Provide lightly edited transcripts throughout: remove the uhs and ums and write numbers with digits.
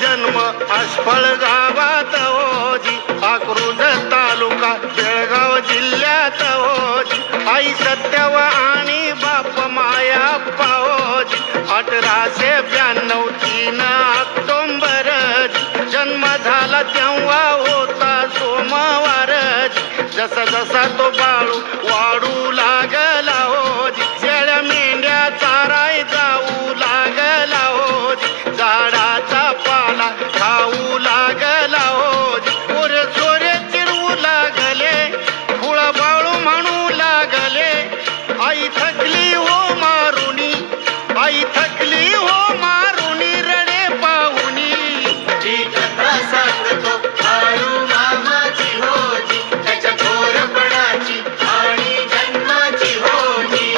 जन्म आष्फळ गावात होजी, अक्रोज तालुका बेळगाव जिल्ह्यात होजी. आई सत्यवाणी बाप मायाप्पा होजी. 1892 3 ऑक्टोबर जन्म झाला तेव्हा होता सोमवार. जसा जसा तो बाळू वाढू लागला होजी, शेळ्या मेंढ्या चाराय जाऊ लागला होजी, झाडाचा पाला खाऊ लागला होजी. सोरे सोरे चिरवू लागले, फुळ बाळू म्हणू लागले. आई थकली हो मारुनी, आई थकली हो मारुनी, रडे पाहुनी. ही कथा सांगतो बाळू मामाची होजी, त्याच्या थोरपणाची आणि जन्माची होजी.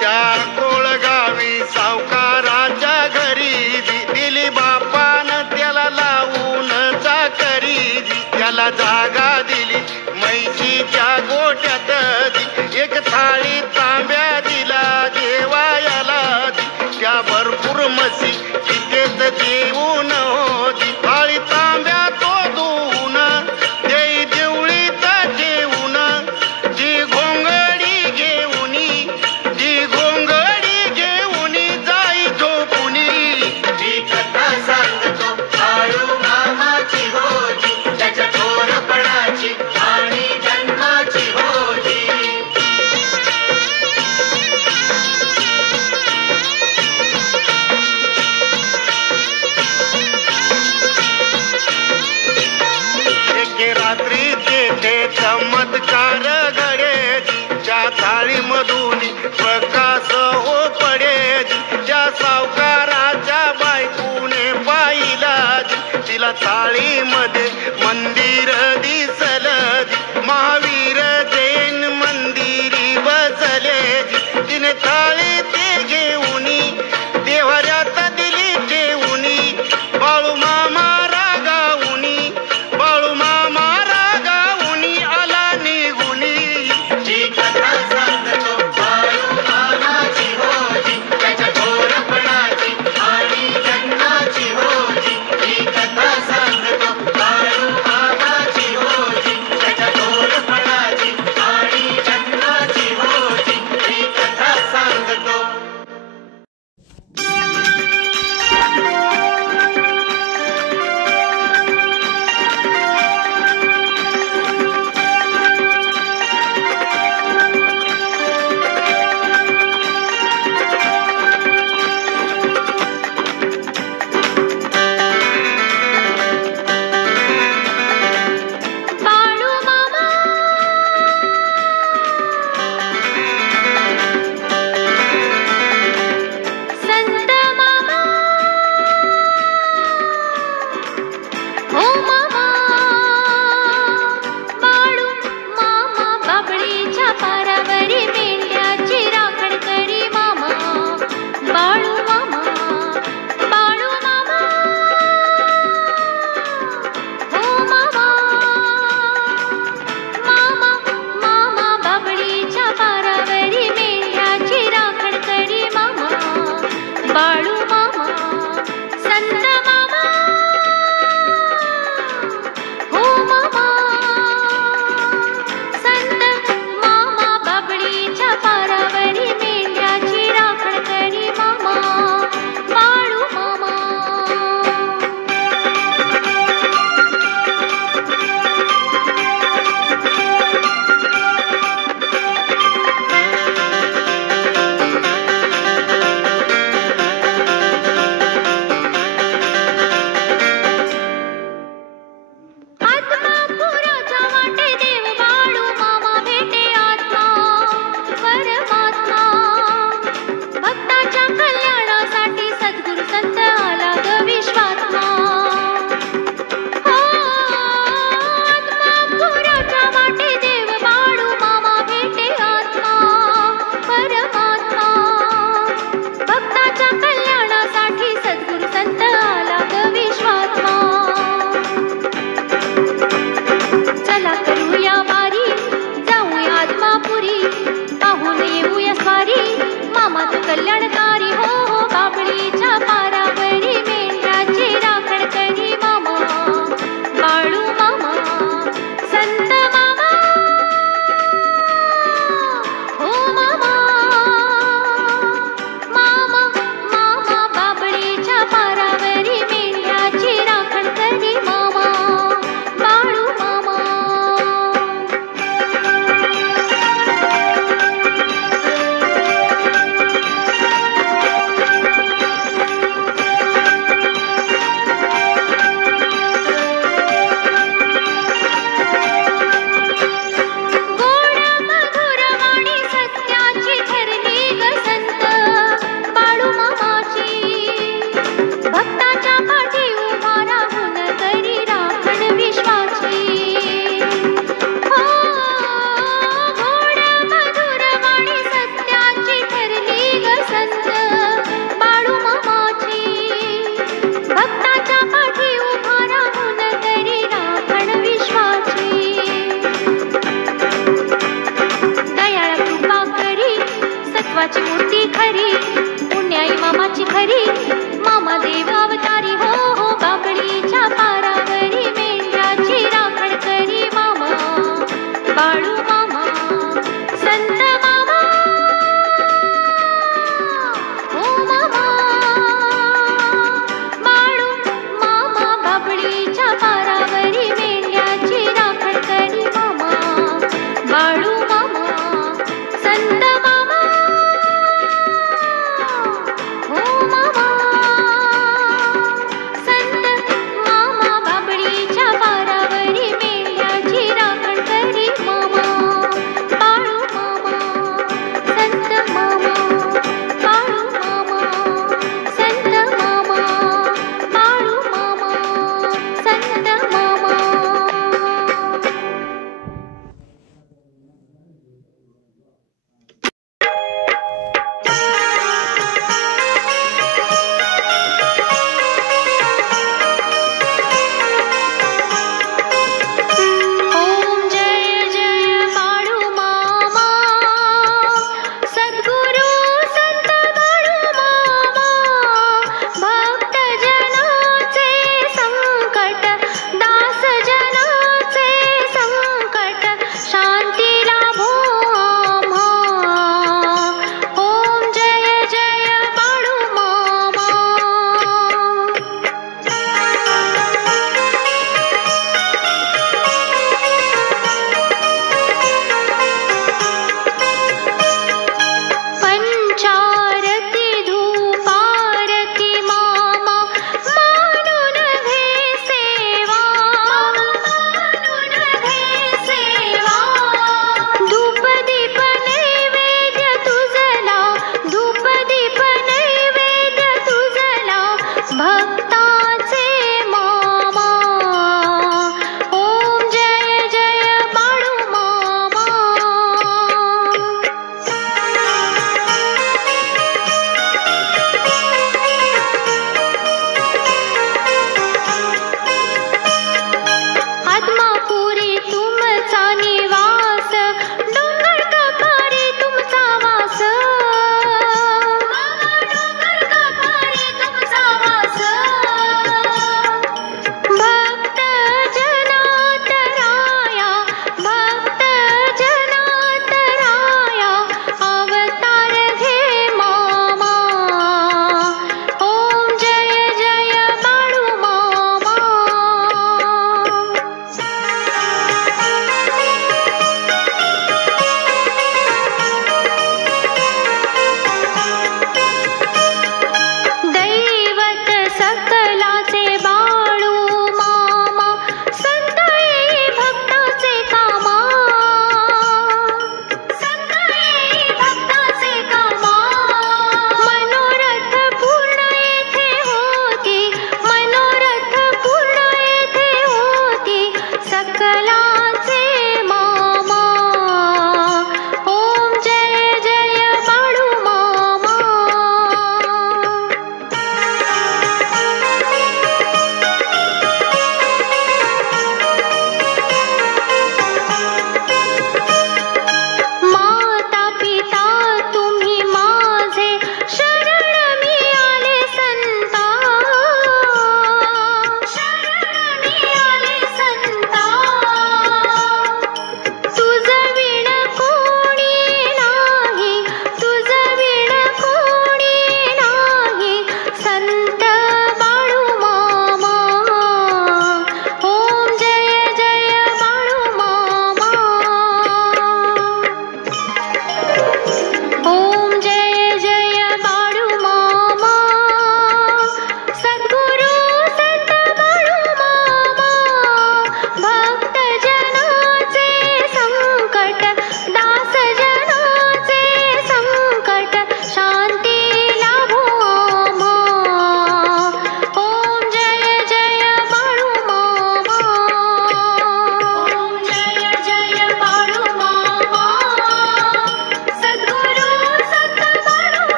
त्या कोळगावी सावकाराच्या घरी दिली बापानं त्याला लावून चाकरी. त्याला जागा दिली म्हैशीच्या गोट्यात, एक थाळी तांब्या दिला जेवायला. त्या भरपूर म्हशी तिथेच जेवून होती, थाळी तांब्या तो धुवून देई देवळीत जेवून. ती घोंगडी घेऊनी, ती घोंगडी घेऊनी जाई झोपुनी. ही कथा सांगतो बाळू मामाची होजी, त्याच्या थोरपणाची आणि जन्माची होजी. एके रात्री तेथे चमत्कार घडे, त्या थाळीमधून प्रकाश हो पडे. त्या सावकाराच्या बायकोने पाहिला, तिला थाळीमध्ये मंदिर दिसलं. महावीर जैन मंदिरी बसले. तिने थाळी ते घेऊनी देवाऱ्यात दिली ठेवूनी. बाळू मामा रागावूनी, बाळू मामा रागावूनी आला निघुनी. ही कथा सांगतो बाळू मामाची होजी, त्याच्या थोरपणाची आणि जन्माची होजी. ही कथा सांगतो बाळू मामाची होजी, त्याच्या थोरपणाची आणि जन्माची होजी. ही कथा सांगतो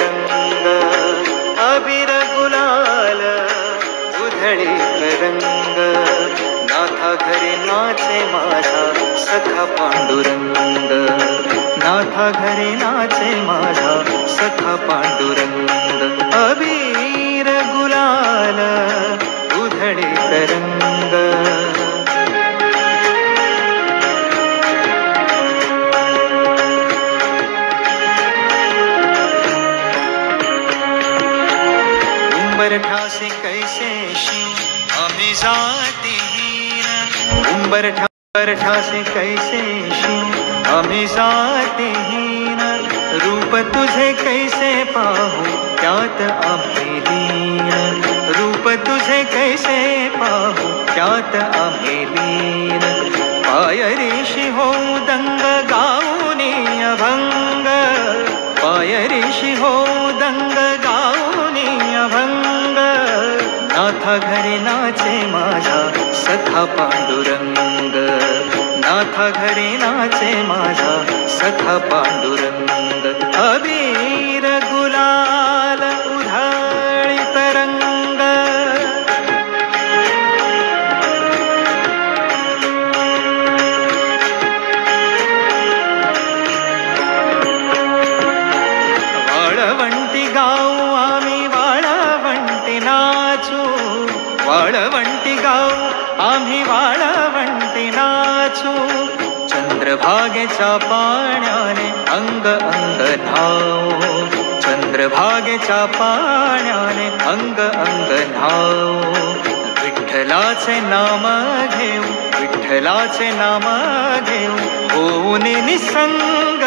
रंग अबीर गुलाल उधळीत रंग नाथा घरी नाचे माझा सखा पांडुरंग नाथा घरी नाचे माझा सखा पांडुरंग अबीर गुलाल उधळीत रंग उंबरठा से कैसे शिव आम्ही जातीहीन उंबरठा से कैसे शिव आम्ही जातीहीन रूप तुझे कैसे पाहू त्यात आम्ही लीन रूप तुझे कैसे पाहू त्यात आम्ही लीन पायरीशी होऊ दंग गाऊनी अभंग पायरीशी होऊ दंग गाऊनी अभंग नाथा घरी नाचे माझा सखा पांडुरंग नाथा घरी नाचे माझा सखा पांडुरंग अबीर गुलाल उधळीत रंग वाळवंटी गाऊ आम्ही वाळवंटी नाचू वाळवंटी गाऊ आम्ही वाळवंटी नाचू चंद्रभागेच्या पाण्याने अंग अंग न्हाऊ चंद्रभागेच्या पाण्याने अंग अंग न्हाऊ विठ्ठलाचे नाम घेऊ विठ्ठलाचे नाम घेऊ होऊन निसंग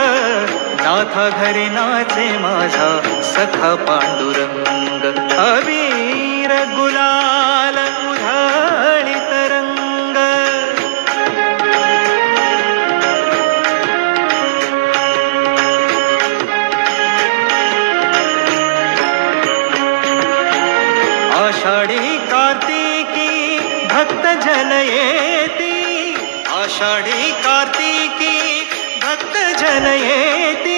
नाथा घरी नाचे माझा सखा पांडुरंग अबीर गुलाल उधळीत रंग आषाढी कार्तिकी भक्त जन येती आषाढी कार्तिकी भक्त जन येती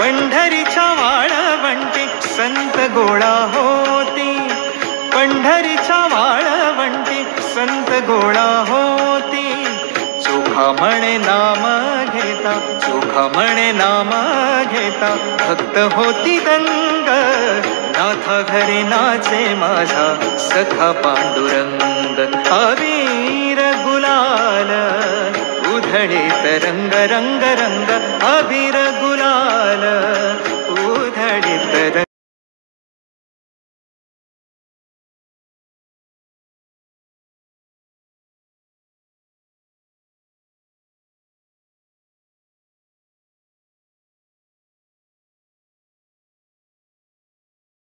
पंढरीच्या वाळवंटी संत गोळा होती पंढरीच्या वाळवंटी संत गोळा होती चोखा म्हणे नाम घेता चोखा म्हणे नाम घेता भक्त होती दंग नाथा घरी नाचे माझा सखा पांडुरंग अबीर गुलाल उधळीत रंग रंग रंग अबीर गुलाल